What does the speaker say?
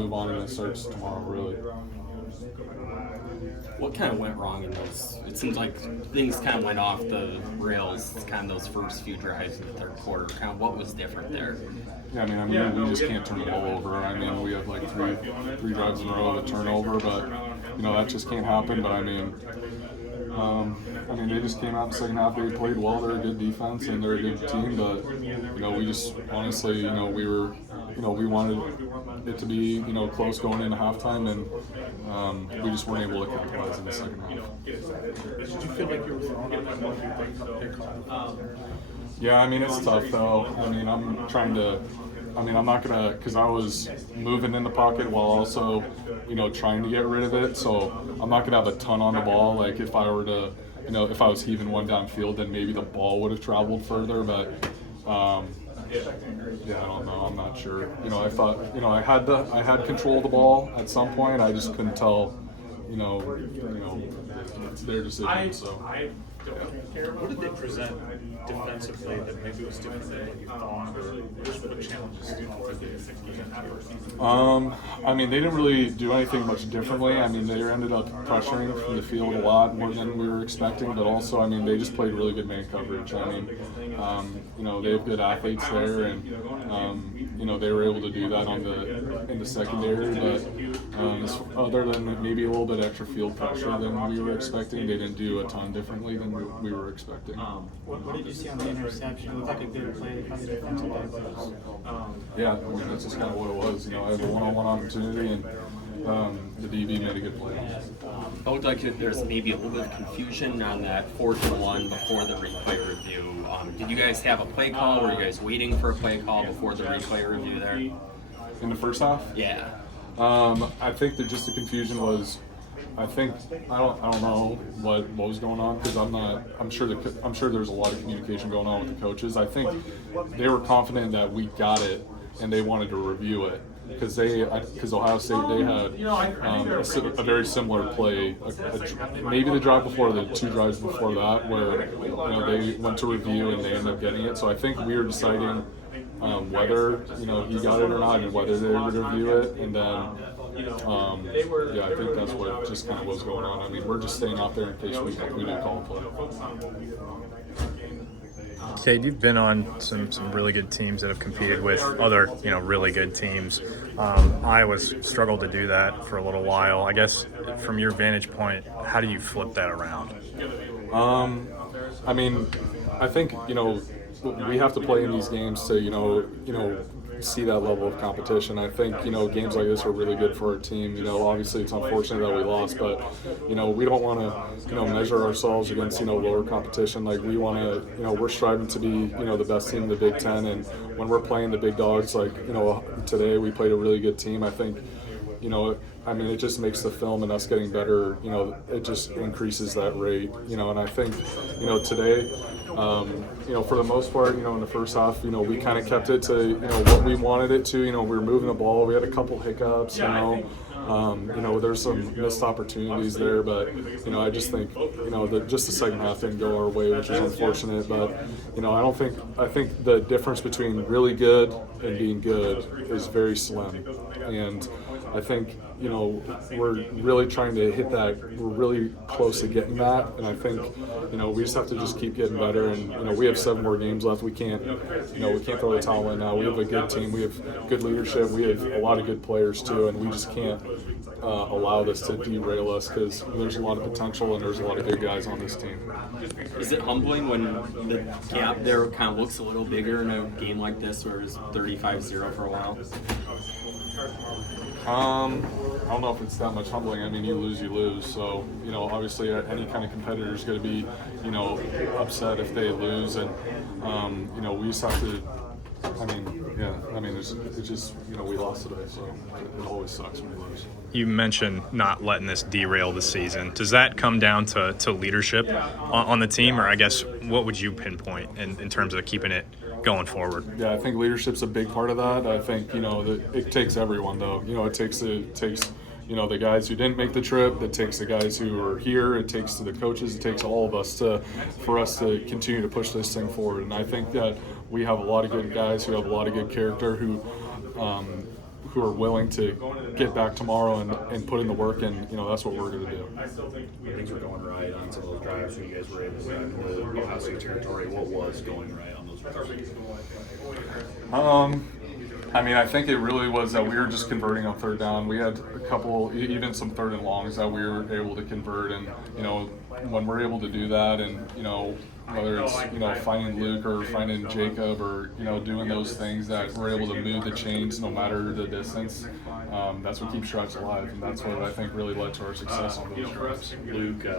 move on, and it starts tomorrow, really. What kind of went wrong in those? It seems like things kind of went off the rails, kind of those first few drives in the third quarter. Kind of what was different there? Yeah, I mean, we just can't turn the ball over. I mean, we have like three drives in a row of a turnover, but that just can't happen. But they just came out in the second half. They played well. They're a good defense and they're a good team. But we just honestly, we wanted it to be close going into halftime, and we just weren't able to capitalize in the second half. Did you feel like you were thrown on that one pick call? Yeah, I mean, it's tough though. I mean, I'm not gonna, because I was moving in the pocket while also, trying to get rid of it. So I'm not gonna have a ton on the ball. Like if I were to, if I was heaving one downfield, then maybe the ball would have traveled further. But yeah, I don't know. I'm not sure. I thought, I had control of the ball at some point. I just couldn't tell, it's their decision. So. What did they present defensively that maybe was different than what you thought, or just what challenges do you think they didn't really do anything much differently. I mean, they ended up pressuring from the field a lot more than we were expecting, but also, they just played really good man coverage. I mean, they have good athletes there, and they were able to do that in the secondary. But other than maybe a little bit extra field pressure than we were expecting, they didn't do a ton differently than we were expecting. What did you see on the interception? It looked like a good play by the defensive back. Yeah, that's just kind of what it was. I had a one-on-one opportunity, and the DB made a good play. It looked like there's maybe a little bit of confusion on that 4-1 before the replay review. Did you guys have a play call? Were you guys waiting for a play call before the replay review there? In the first half? Yeah. I think that just the confusion was. I don't know what was going on, because I'm sure there's a lot of communication going on with the coaches. I think they were confident that we got it and they wanted to review it, because Ohio State, they had a very similar play, maybe the drive before, the two drives before that, where they went to review and they ended up getting it. So I think we were deciding whether he got it or not, and whether they would review it, and then I think that's what just kind of was going on. I mean, we're just staying out there in case we didn't call a play. Cade, you've been on some really good teams that have competed with other, really good teams. Iowa's struggled to do that for a little while. I guess from your vantage point, how do you flip that around? I think, we have to play in these games to, see that level of competition. I think, games like this are really good for our team. Obviously it's unfortunate that we lost, but, we don't want to, measure ourselves against, lower competition. Like we want to, we're striving to be, the best team in the Big Ten. And when we're playing the big dogs, like, today we played a really good team. I think, it just makes the film and us getting better, it just increases that rate, and I think, today, for the most part, in the first half, we kind of kept it to, what we wanted it to. We were moving the ball. We had a couple hiccups, there's some missed opportunities there, but, I just think, just the second half didn't go our way, which is unfortunate. But, I think the difference between really good and being good is very slim. And I think, we're really trying to hit that. We're really close to getting that. And I think, we just have to just keep getting better. And, we have 7 more games left. We can't throw the towel in now. We have a good team. We have good leadership. We have a lot of good players too. And we just can't allow this to derail us, because there's a lot of potential and there's a lot of good guys on this team. Is it humbling when the gap there kind of looks a little bigger in a game like this, where it's 35-0 for a while? I don't know if it's that much humbling. You lose. So, obviously any kind of competitor is going to be, upset if they lose. And, we just have to, it's just, we lost today. So it always sucks when we lose. You mentioned not letting this derail the season. Does that come down to leadership on the team, or I guess what would you pinpoint in terms of keeping it going forward? Yeah, I think leadership's a big part of that. I think, it takes everyone though. It takes the guys who didn't make the trip. It takes the guys who are here. It takes the coaches. It takes all of us for us to continue to push this thing forward. And I think that we have a lot of good guys who have a lot of good character, who who are willing to get back tomorrow and put in the work, and that's what we're going to do. When things were going right on some of those drives when you guys were able to get into Ohio State territory, what was going right on those drives? I mean, I think it really was that we were just converting on third down. We had a couple, even some third and longs that we were able to convert, and when we're able to do that, and whether it's finding Luke or finding Jacob or doing those things that we're able to move the chains no matter the distance, that's what keeps drives alive, and that's what I think really led to our success on those drives. Luke,